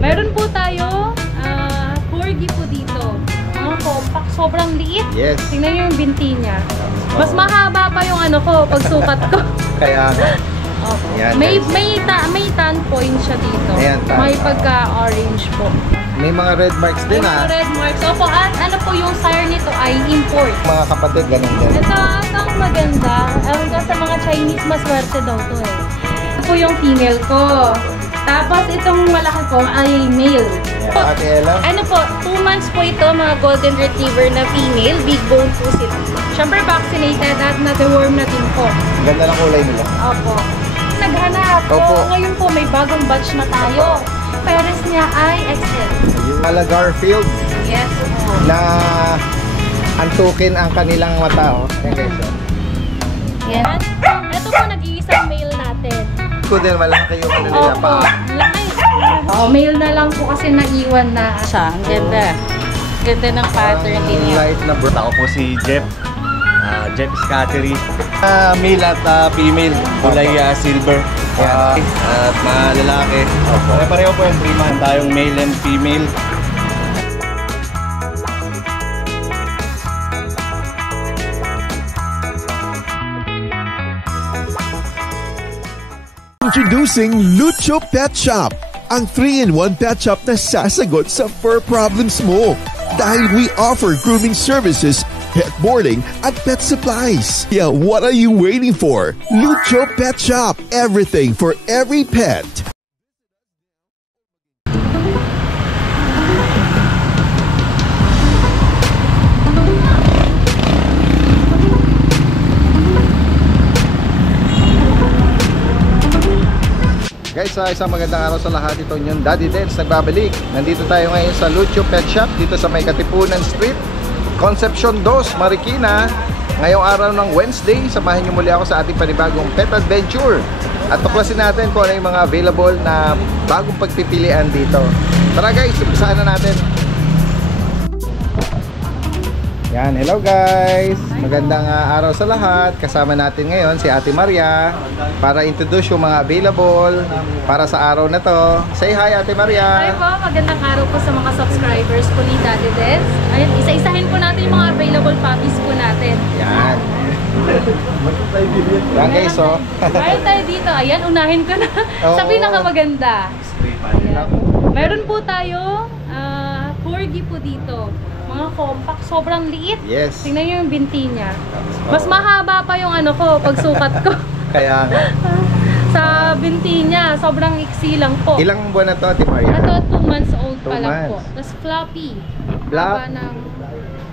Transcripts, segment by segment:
Meron po tayo, corgi po dito. Mga compact, sobrang liit. Yes. Tingnan nyo yung binti niya. Mas mahaba pa yung ano ko, pagsukat ko. Kaya nga. Okay. May tan point siya dito. Ayan, may pagka-orange po. May mga red marks din May mga red marks. Opo, at ano po yung sire nito ay import. Mga kapatid, ganun din. Ito ang maganda. Sa mga Chinese, maswerte daw to eh. Ito po yung female ko. Tapos itong malaki ko ay male. Yeah, Ate Ella? Ano po, 2 months po ito, mga golden retriever na female. Big bone po sila. Siyempre vaccinated at na-deworm na din po. Ganda ng kulay nila. Opo. Naghanap po. Opo. Ngayon po may bagong batch na tayo. Pares niya ay XL. Yung Mala Garfield Yes po. na antukin ang kanilang mata. Oh. Yan guys. Oh. Yan. Ito po nag-iisang male natin. Ito din, malaki yung ano nila Opo. pa. Laki. Male na lang po kasi naiwan na siya. Ang ganda. Ganda ng pattern din niya. Light na bro. Ako po si Jeff. Jeff Scattery. Male at female. Kulay silver. At mga lalaki. Pareho po yung 3 months. Tayong male and female. Introducing Lucho Pet Shop, ang 3-in-1 pet shop na sasagot sa fur problems mo. Dahil we offer grooming services, pet boarding, at pet supplies. Yeah, what are you waiting for? Lucho Pet Shop, everything for every pet. Guys, isang magandang araw sa lahat. Ito yung Daddy Dens nagbabalik. Nandito tayo ngayon sa Lucho Pet Shop dito sa may Katipunan Street, Concepcion 2, Marikina. Ngayong araw ng Wednesday, samahin niyo muli ako sa ating panibagong pet adventure at tuklasin natin kung ano yung mga available na bagong pagpipilian dito. Tara guys, umpisahan na natin. Yan, hello guys! Magandang araw sa lahat. Kasama natin ngayon si Ate Maria para introduce yung mga available para sa araw na to. Say hi Ate Maria! Hi po, magandang araw po sa mga subscribers po ni Daddy Dens. Ayan, isa-isahin po natin yung mga available puppies po natin. Yan! Yan guys, oh! Ayun tayo dito. Ayan, unahin ko na. Sa pinakamaganda. Ayan. Meron po tayo corgi po dito. Mga compact, sobrang liit. Yes. Tingnan nyo yung binti niya. Mas mahaba pa yung ano ko, pagsukat ko. Kaya nga. Sa binti niya, sobrang iksi lang po. Ilang buwan na to Ate Maria? Ito, 2 months old pa 2 lang po. months. Tapos floppy. Black, Haba ng,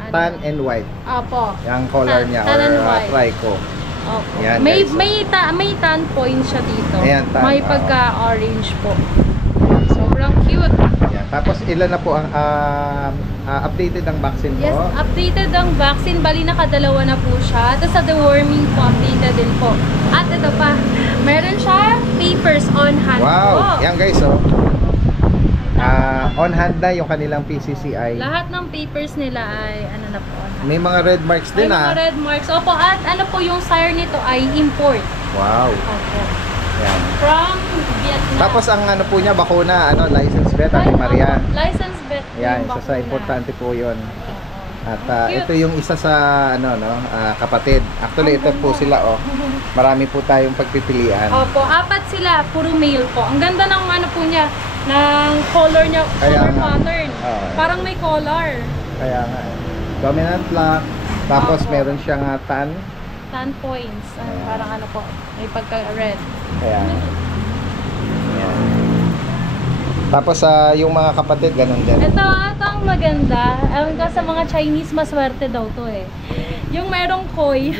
tan and white. Opo. Yung color niya Tan and or white. trico. Opo. Yan, May guys. may tan point siya dito. Ayan, tan, May pagka-orange po. Sobrang cute. Yan. Tapos ilan na po ang updated ang vaccine po? Yes, updated ang vaccine. Bali nakadalawa na po siya. Tapos sa deworming po, updated din po. At ito pa, meron siya papers on hand Wow! po. Yan guys, oh. On hand na yung kanilang PCCI. Lahat ng papers nila ay ano na po. On hand. May mga red marks May din mga red marks. Opo, at ano po yung sire nito ay import. Wow! Opo. Yan. From Vietnam. Tapos ang ano po niya, bakuna, license vet, Ate Maria. License vet. Yan, isa sa importante po yun. At ito yung isa sa kapatid. Actually, ito po sila, oh. Marami po tayong pagpipilian. Opo, 4 sila, puro male po. Ang ganda ng ano po niya, ng color niya, Kaya color nga. pattern. Parang may color. Kaya nga. Dominant black. Tapos Opo. meron siyang tan. Tan points. Parang ano po, may pagka-red. Kaya nga. Yan. Tapos yung mga kapatid, ganun din. Ito ang maganda. Sa mga Chinese, maswerte daw to eh. Yung merong koi.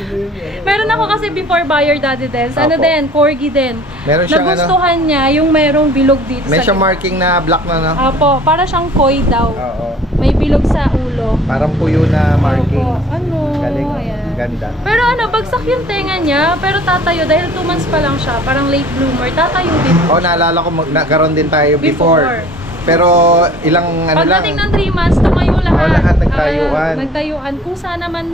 Meron ako kasi before buyer Daddy Dens. Ano Opo. din, corgi din. Meron siyang Nagustuhan niya yung merong bilog dito May sa siyang marking na black na, no? Apo, para siyang koi daw. Oo. May bilog sa ulo. Parang puyo na marking. Opo. Ano? Galing. Ayan. Ganda. Pero ano, bagsak yung tenga niya, pero tatayo dahil 2 months pa lang siya, parang late bloomer, tatayo din. Oh, naalala ko, nagkaroon din tayo before. Pero ilang ano lang. Pagdating ng 3 months, tumayo lahat. Oh, lahat nagtayuan. Nagtayuan. Kung sana man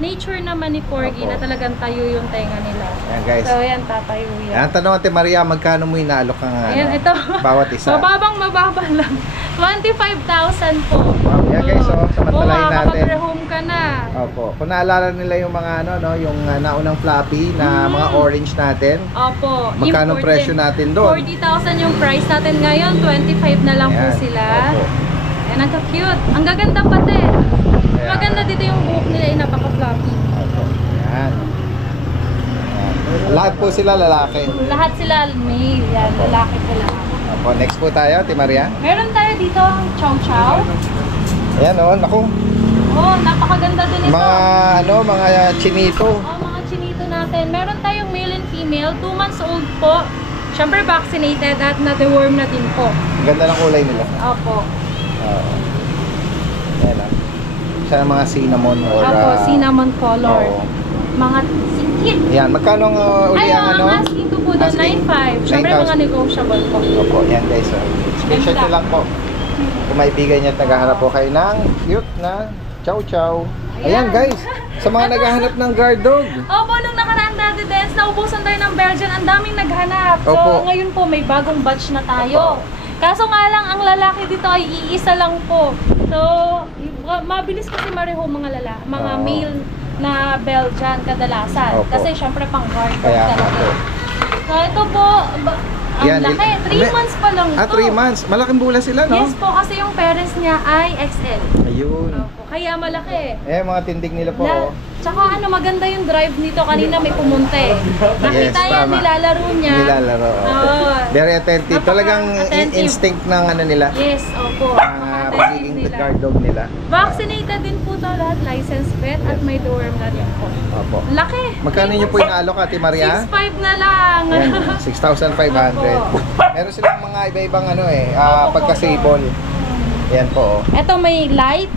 nature naman ni Corgi Opo. na talagang tayo yung tenga nila. Ayan guys. So, yan, tatayo yan. Ang tanong Ate Maria, magkano mo inaalok ang Ayan, ito. bawat isa? Mababa lang. 25,000 po. Wow, yan guys, samantalahin natin. Makakapag-rehome ka na. Opo. Kung naalala nila yung mga yung naunang floppy na mga orange natin. Opo. Magkano imported. presyo natin doon? 40,000 yung price natin ngayon. 25 na lang po Ayan, sila. opo. Ayan, ang cute. Ang gaganda pati. Kaya Maganda dito yung buhok nila, napaka-floppy. Opo. Yan. Lahat po sila lalaki. Lahat sila male. Yan, lalaki po lahat. Opo. Next po tayo, Ate Maria. Meron tayo dito ang chow chow. Ayan naku. Oh, napakaganda din ito. Mga chinito. Oh, mga chinito natin. Meron tayong male and female, 2 months old po. Siyempre vaccinated at na-deworm na din po. Ang ganda ng kulay nila. Opo. Ayan lang. Siya mga cinnamon or... Opo, cinnamon color. Oo. Mga sikit. Ayan, magkano ang uli Ay, ang ang asking ko po doon, Asking. 9,500. Siyempre 9,000. mga negotiable po. Opo, yan guys. Screenshot nyo lang po. Kung maibigan niya, naghahanap po kayo ng cute na chow chow. Ayan guys, sa mga naghahanap ng guard dog. Opo, nung nakaraan dati dance, naubusan tayo ng Belgian. Ang daming naghanap. So, Opo. ngayon po, may bagong batch na tayo. Kaso nga lang, ang lalaki dito ay iisa lang po. So, mabilis kasi marehome mga mga Oo. male na Belgian kadalasan. Opo. Kasi syempre pang guard dog Kaya nga talaga. po. So, ito po, ang Yan, laki. 3 months pa lang to. 3 months. Malaking bula sila, no? Yes po, kasi yung parents niya ay XL. Ayun. Opo, kaya malaki. Mga tindig nila po. Na, tsaka maganda yung drive nito. Kanina may pumunta eh. Nakita yan, tama. nilalaro niya. Nilalaro. Opo. Oo. Very attentive. Talagang Attentive. instinct ng nila. Yes, opo. Ang pagiging guard dog nila. Vaccinated din po to lahat. Licensed vet at may dorm na rin po. Opo. Laki. Magkano niyo po inaalok, Ate Maria? 6,500 na lang. Yan, 6,500. Opo. Meron silang mga iba-ibang Opo, pagka-sable. Yan po. Ito may light.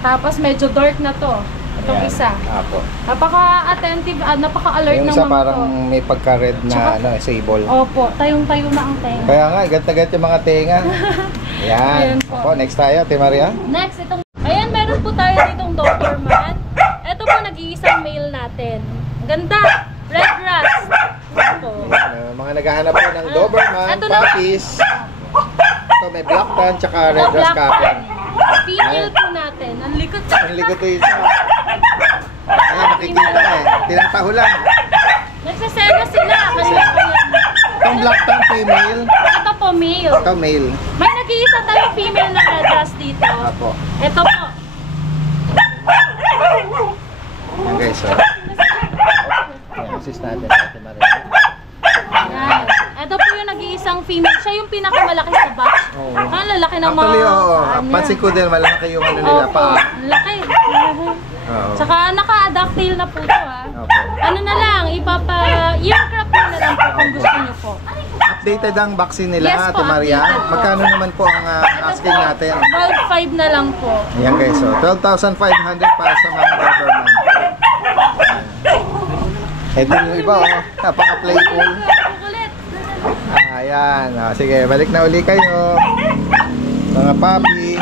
Tapos medyo dark na to. Itong Yan. isa. Apo. Napaka-attentive, napaka-alert Yung naman isa parang to. may pagka-red na Tsaka- sable. Opo, tayong-tayo na ang tenga. Kaya nga, gat-gat yung mga tenga. Yan. Ayan po. Opo, next tayo, Ate Maria. Next, ayan, meron po tayo ditong Doberman. Ito po, nag-iisang male natin. Ang ganda! Red grass. Ito. Ayan, mga naghahanap po ng Doberman, Ito na- puppies. Ito, may black tan, tsaka red dress Black captain. Tan. Female po natin. Ang likot na. Ang likod to isa. Ayan, nakikita tinatahulan. Nagsasera sila. Kaya Itong black tan, female. ito po, male. Ito, male. May nag-iisa tayong female na red dress dito. Apo. Ito po. Yan guys, Ayan, assist natin, Ate Maria. Ayan. Ito po yung nag-iisang female. Siya yung pinakamalaki sa batch. Oo. Ang lalaki ng mga Actually, paa niya. pansin ko din, malaki yung nila Opo, pa. laki. Oo. Tsaka naka-adapt tail na po ito Opo. Ano na lang, earcraft na lang po kung gusto niyo po. Updated ang vaccine nila, Yes po, Ate Maria. updated po. Magkano naman po ang asking natin? 12,500 na lang po. Ayan guys, 12,500 para sa mga Doberman. Ito yung iba, napaka-playful. Kukulit. Ayan, sige, balik na uli kayo. Mga papi.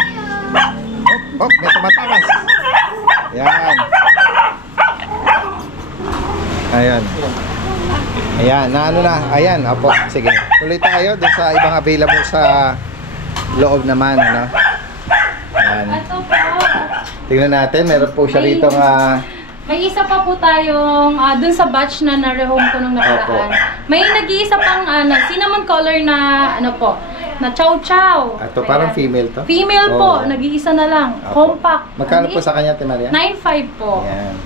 May tumatakas. Ayan. Ayan. Ayan, Ayan, opo. Sige. Tuloy tayo dun sa ibang available sa loob naman, ano. Ayan. Ito po. Tingnan natin, meron po siya rito May isa pa po tayong dun sa batch na na-rehome ko nung nakaraan. Opo. May nag-iisa pang cinnamon color na po, na chow chow. Ito parang female to. Female po, Oo. nag-iisa na lang. Opo. Compact. Magkano po sa kanya, Ate Maria? 9,500 po. Ayan.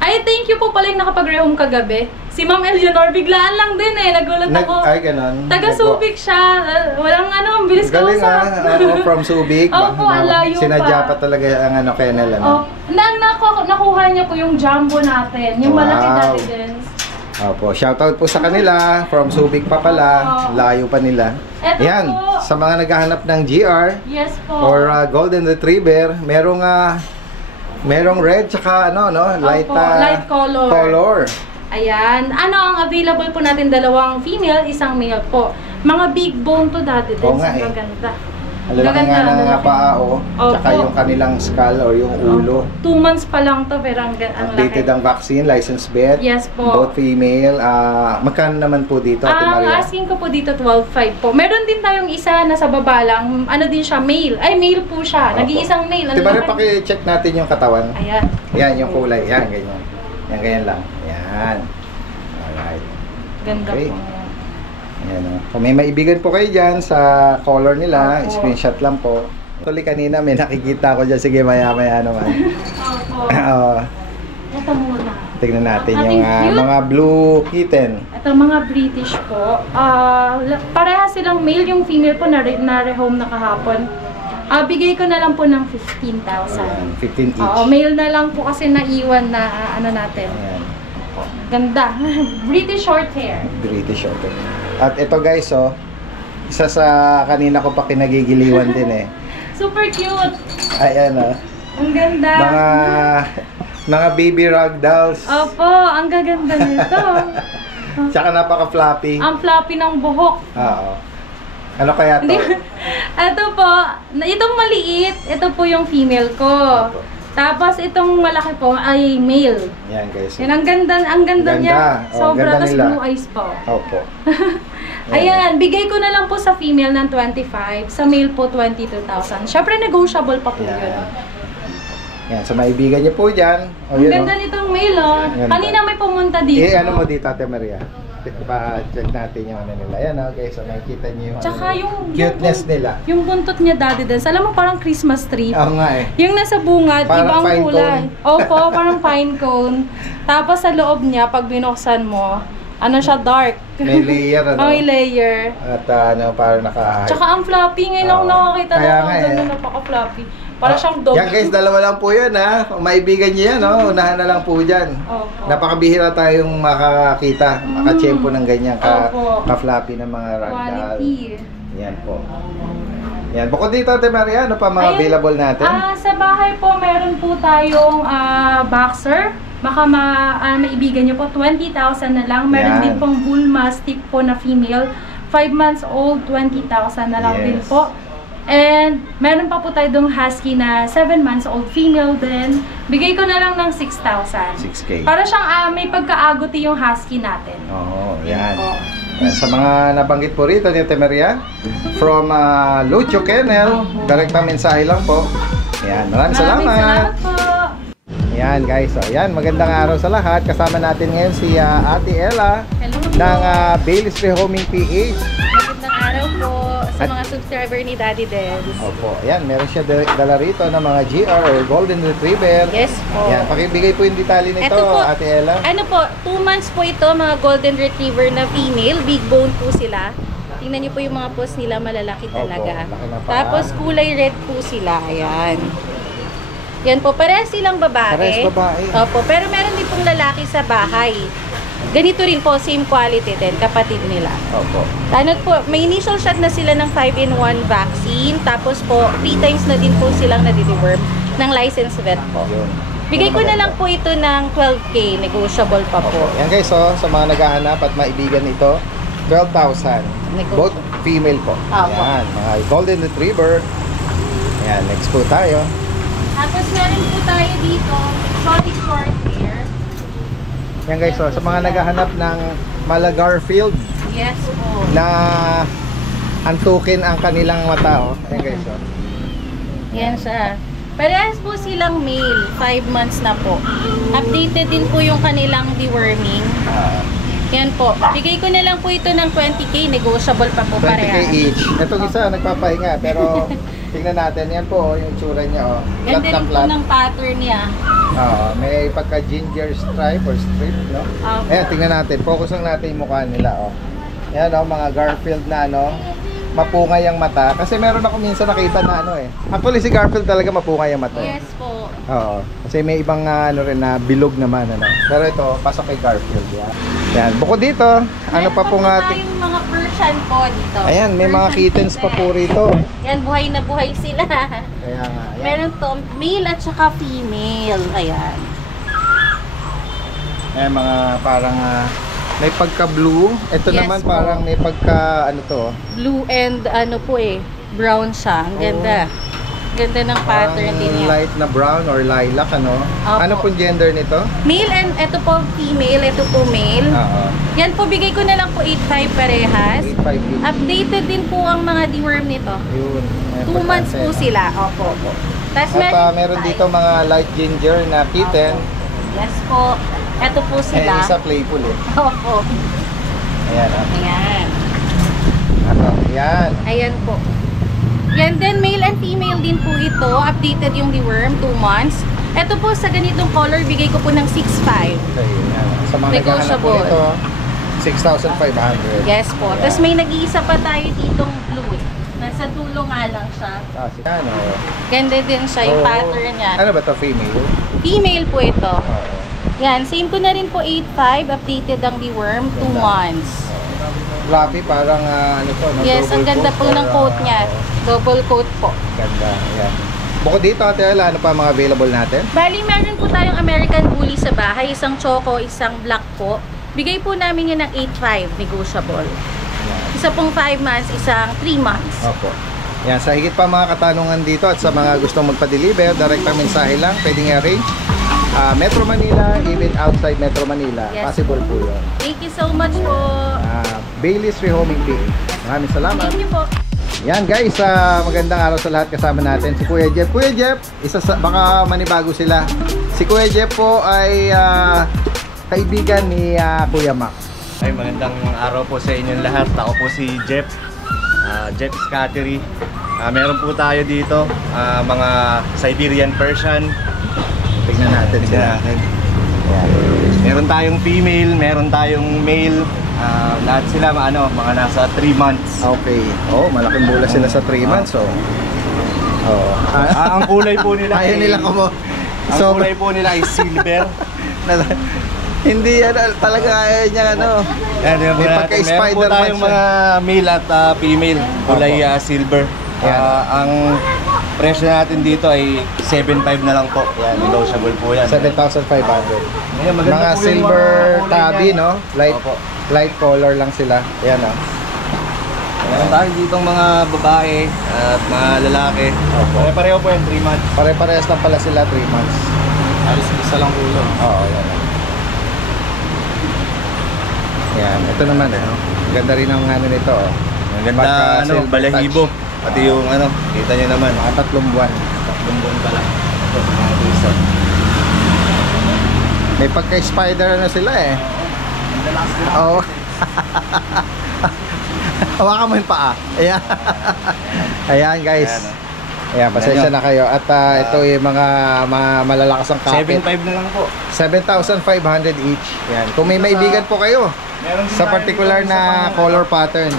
Ay, thank you po pala yung nakapag-rehome kagabi. Si Ma'am Eleanor, biglaan lang din nagulat ako. Ay, ganon. Taga-Subic siya. Walang ang bilis Galing kausap. from Subic. Opo, ang layo Sinadya pa. pa talaga ang kennel. Oh, nakuha niya po yung jumbo natin. Yung malaki Wow. dati din. Opo, shoutout po sa kanila. From Subic pa pala. Opo. Layo pa nila. Eto Yan, po. sa mga naghahanap ng GR Yes po. or Golden Retriever, merong red tsaka light, Opo, light color. Ayan. Ang available po natin, 2 female, 1 male po. Mga big bone to dati din. Oo nga Maganda. Ang lalaki nga ng lalaki. paa, oh. Tsaka Opo. yung kanilang skull or yung ulo. 2 months pa lang to, pero ang Updated laki. ang vaccine, licensed vet. Yes po. Both female. Magkano naman po dito, Ate Ang Maria? asking ko po dito 12.5 po. Meron din tayong isa na sa baba lang. Ano din siya, male. Ay, male po siya. Opo. Nag-iisang male. Ate Maria, paki-check natin yung katawan. Ayan. Yan, yung kulay. Yan, ganyan. Yan, ganyan lang. Yan. Alright. Ganda Okay. po. Ayan, oh. Kung may maibigan po kayo dyan sa color nila, Opo. screenshot lang po. Actually, kanina may nakikita ko dyan. Sige, maya-maya naman. Opo. Oo. Ito muna. Tignan natin Ang yung ating cute. mga blue kitten. Ito mga British po. Pareha silang male, yung female po na-rehome na kahapon. Bigay ko na lang po ng 15,000. Ayan, 15 each. Oo, male na lang po kasi naiwan na ano natin. Ayan, Ganda. British short hair. British okay. At ito guys, oh, isa sa kanina ko pa kinagigiliwan din eh. Super cute. Ayan, oh. Ang ganda. Mga baby rag dolls. Opo, ang gaganda nito. Tsaka napaka-floppy. Ang floppy ng buhok. Oo. Ano kaya to? Ito po, itong maliit, ito po yung female ko. Opo. Tapos itong malaki po ay male. Yan guys. Yan, ang ganda Ganda. niya. Oh, Sobra, ganda tas nila. blue eyes po. Opo. Ayan, bigay ko na lang po sa female ng 25, sa male po 22,000. Syempre negotiable pa po Yan. yun. Yan, sa maibigan niyo po dyan. O, Ang yun, ganda oh. nitong male, oh. Ganda. Kanina may pumunta dito. Ano mo dito, Ate Maria? Pa-check natin yung ano nila. Ayan, okay. So, nakikita niyo yung, Tsaka yung cuteness nila. Yung buntot niya, Daddy Dance. Alam mo, parang Christmas tree. Oo nga eh. Yung nasa bungad, Parang ibang pine kulay. Opo, parang pine cone. Tapos sa loob niya, pag binuksan mo, ano siya, dark. May layer, ano? May layer. At parang naka... Tsaka ang floppy, ngayon ako Oo. nakakita Kaya na nga ang ganda, eh. napaka-floppy. Para siyang dog. Yan guys, dalawa lang po yan ha. Kung maibigan niyo yan, oh, unahan na lang po dyan. Opo. Napakabihira tayong makakita, makachempo ng ganyan Opo. ka-floppy ng mga ragdoll. Quality. Yan po. Yan. Bukod dito, Ate Maria, ano pa mga Ayun. available natin? Sa bahay po, meron po tayong boxer. Baka maibigan nyo po, 20,000 na lang. Yan. Meron din pong bull mastiff po na female. 5 months old, 20,000 na lang din Yes. po. And meron pa po tayo dong husky na 7 months old female din. Bigay ko na lang ng 6,000. 6K. Para siyang may pagkaaguti yung husky natin. Oo, yan. Po. Yan. Sa mga nabanggit po rito ni Ate Maria, from Lucio Kennel, direct na mensahe lang po. Yan, maraming salamat. po. Yan guys, so yan, magandang araw sa lahat. Kasama natin ngayon si Ate Ella Hello po. ng Bailey's Rehoming PH. Magandang araw po sa mga subscriber ni Daddy Dance. Opo, ayan, meron siya dala rito ng mga GR or Golden Retriever. Yes po. Yan, pakibigay po yung detalye nito, Ito po. Ate Ella. Ano po, 2 months po ito, mga golden retriever na female, big bone po sila. Tingnan niyo po yung mga paws nila, malalaki Opo, talaga. laki ng paa. Tapos kulay red po sila, ayan. Yan po, parehas silang babae. Parehas babae. Opo, pero meron din pong lalaki sa bahay. Ganito rin po, same quality din, kapatid nila. Opo. Ano po, may initial shot na sila ng 5-in-1 vaccine. Tapos po, 3 times na din po silang nadideworm ng licensed vet po. Yun. Bigay ko na lang po ito ng 12K, negotiable pa po. Yan guys, so, sa mga naghahanap at maibigan ito, 12,000. Both female po. Opo. Yan, mga Golden Retriever. Yan, next po tayo. Tapos meron po tayo dito, solid short hair. Yan guys, so, sa mga naghahanap ng mala Garfield Yes po. na antukin ang kanilang mata, oh. Yan guys, so. Yan siya. Parehas po silang male, 5 months na po. Updated din po yung kanilang deworming. Yan po. Bigay ko na lang po ito ng 20K, negotiable pa po 20K parehas. each. Itong isa, nagpapahinga, pero tingnan natin, yan po, yung itsura niya, oh. Flat Ganda na rin po flat. ng pattern niya. May pagka ginger stripe or strip, no? Opo. Ayan, tingnan natin. Focus lang natin yung mukha nila, oh. Ayan, oh, mga Garfield na, ano, mapungay ang mata. Kasi meron ako minsan nakita na, ano, eh. Actually, si Garfield talaga mapungay ang mata. Yes po. Oo. Kasi may ibang, ano rin na, bilog naman, ano. Pero ito, pasok kay Garfield, yan. Yan. Bukod dito, ano pa po nga ating... Yung mga Persian po dito. Ayan, may mga Persian kittens pa po kitten. rito. Yan, buhay na buhay sila. Kaya nga, ayan. Meron to, male at saka female. Ayan. Ayan, mga parang, may pagka-blue. Ito Yes naman po. parang may pagka, ano to, Blue and ano po eh. Brown siya. Ang ganda. Ganda ng pattern din niya. Light na brown or lilac, ano? Opo. Ano pong gender nito? Male and ito po female, ito po male. Oo. Yan po, bigay ko na lang po 8.5 parehas. 8.5 each. Updated din po ang mga deworm nito. Yun. 2 months po sila. Opo. Tapos At meron dito mga light ginger na kitten. Yes po. Ito po sila. Isa playful eh. Opo. Ayan. Ayan. Ayan. Ayan po. Yan din, male and female din po ito. Updated yung deworm, 2 months. Ito po sa ganitong color, bigay ko po ng 6.5. Okay, ayan. Sa mga naghahanap po Negotiable. nito, 6,500. Yes po. Tapos may nag-iisa pa tayo ditong blue eh. Nasa dulo nga lang siya. Ano? Ganda din siya, yung pattern niya. Ano ba to, female? Female po ito. Oo. Yan, same ko na rin po 8.5. Updated ang deworm, 2 months. Fluffy, parang ano to, no? Yes, ang Double ganda coat po or, ng coat niya. Double coat po. Ganda, ayan. Bukod dito, Ate Ella, ano pa mga available natin? Bali, meron po tayong American Bully sa bahay. Isang choco, isang black po. Bigay po namin yun ng 8.5, negotiable. Isa pong 5 months, isang 3 months. Opo. Yan, sa higit pa mga katanungan dito at sa mga gustong magpa-deliver, direct mensahe lang, pwedeng i-arrange. Metro Manila, even outside Metro Manila, Yes. possible po yun. Thank you so much po. Bailey's Rehoming PH. Maraming salamat. Thank you po. Yan guys, magandang araw sa lahat. Kasama natin si Kuya Jeff. Kuya Jeff, baka manibago sila. Si Kuya Jeff po ay kaibigan ni Kuya Mac. Ay, magandang araw po sa inyong lahat. Ako po si Jeff, Jeff Scattery. Meron po tayo dito, mga Siberian Persian. Tignan natin sila. Ayan. Meron tayong female, meron tayong male. Lahat sila mga nasa 3 months. Okay. Oh, malaking bola sila sa 3 months. Oh. Oh. Ang kulay po nila Ayaw nila ko mo. Ang kulay po nila ay silver. Hindi yan talaga ayaw niya ano. Yan, May pagka-Spider-Man meron po tayong siya. mga male at female, kulay silver. Ang presyo natin dito ay 7.5 na lang po. Yan, negotiable po yan. 7,500. Ngayon, maganda Mga po yung silver mga kulay tabby, niya. no? Opo. Light color lang sila. Ayan, oh. Meron tayo dito mga babae at mga lalaki. Opo. Pareho po yan, 3 months. Pare-parehas lang pala sila, 3 months. Alis isa lang ulo. Oo, yan. Yan, ito naman, eh. Ganda rin ang ano nito, oh. Ang ganda, Pagka silver balahibo. touch. Pati yung kita nyo naman. Mga 3 buwan. Bumbon pala. Ito, mga tusa. May pagka-spider na sila, eh. Oo. Hawakan mo yung paa. Ayan. Ayan, guys. Ayan, Ayan, pasensya na kayo. At ito yung mga malalakas ang kapit. 7.5 na lang po. 7,500 each. Yan. Kung may maibigan po kayo Meron din sa tayo particular dito na sa color pattern,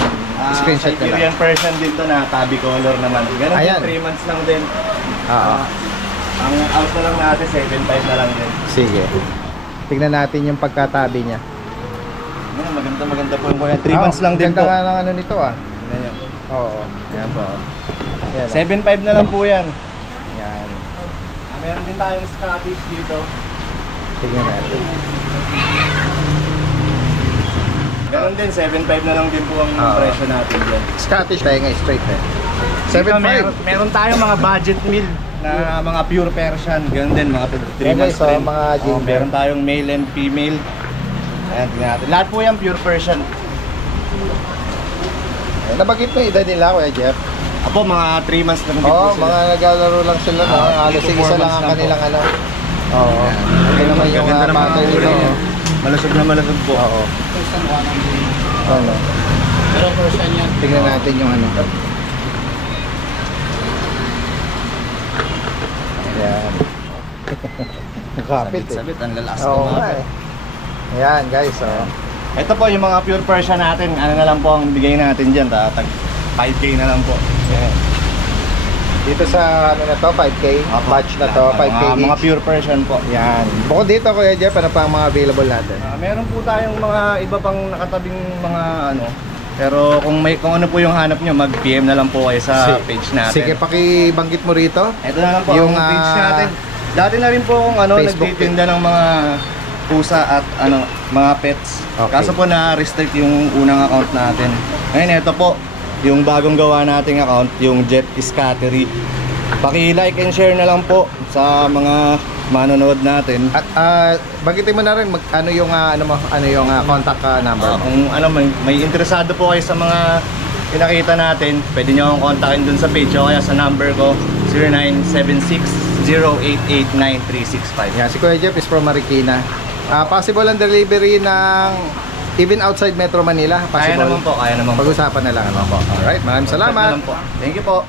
screenshot nyo lang. Siberian Persian dito na tabby color naman. Ganun Ayan. din, 3 months lang din. Oo. Ang out na lang natin, 7.5 na lang din. Sige. Tignan natin yung pagkatabi niya. Ayan, maganda po yung kuya. 3 months lang din ganda po. nga ng ano nito, ah. Ayan. Oo. Ayan po. Yan, 7.5 na lang po yan. Yan. Meron din tayong Scottish dito. Tignan natin. Meron din, 7.5 na lang din po ang presyo natin dyan. Scottish tayo nga straight, eh. Dito, 7.5. meron tayong mga budget meal na mga pure Persian. Ganun din, mga 3 Yan, months guys, din. mga ginger. Meron tayong male and female. Ayan, tingnan natin. Lahat po yan pure Persian. Nabagit mo yung edad nila, Kuya Jeff? Apo, mga 3 months lang din po Oo, sila. mga naglalaro lang sila, no? Halos three to isa 4 lang months ang lang kanilang ano. Oo. Ito naman yung Ganda ng mga pattern nito. kulay niya. Malusog na malusog po. Oo. Ano? Pero Persian yan. Tingnan natin yung ano. Ayan. Kapit, eh. Sabit, ang lalas Oo, ng mga nga, eh. Ayan, guys, oh. Ito po yung mga pure Persian natin. Ano na lang po ang bigay natin dyan. Tag 5K na lang po. Ayan. Dito sa ano na to, 5K, batch na to, 5K mga each. pure Persian po. Yan. Bukod dito, Kuya Jeff, ano pa ang mga available natin? Meron po tayong mga iba pang nakatabing mga ano. Pero kung ano po yung hanap nyo, mag-PM na lang po kayo sa page natin. Sige, pakibanggit mo rito. Ito na lang po Yung, yung page natin. Dati na rin po kung Facebook nagtitinda ng mga pusa at mga pets. Okay. Kaso po na-restrict yung unang account natin. Ngayon ito po, yung bagong gawa nating account, yung Jet Scattery. Paki-like and share na lang po sa mga manonood natin. At banggitin mo na rin ano yung contact number mo. Kung may interesado po kayo sa mga pinakita natin, pwede nyo akong kontakin dun sa page o kaya sa number ko 0976-088-9365. Yan, si Kuya Jeff is from Marikina. Possible ang delivery ng even outside Metro Manila. Kaya Possible. naman po, kaya naman po. Pag-usapan na lang ano po. Alright, maraming salamat. Thank you po.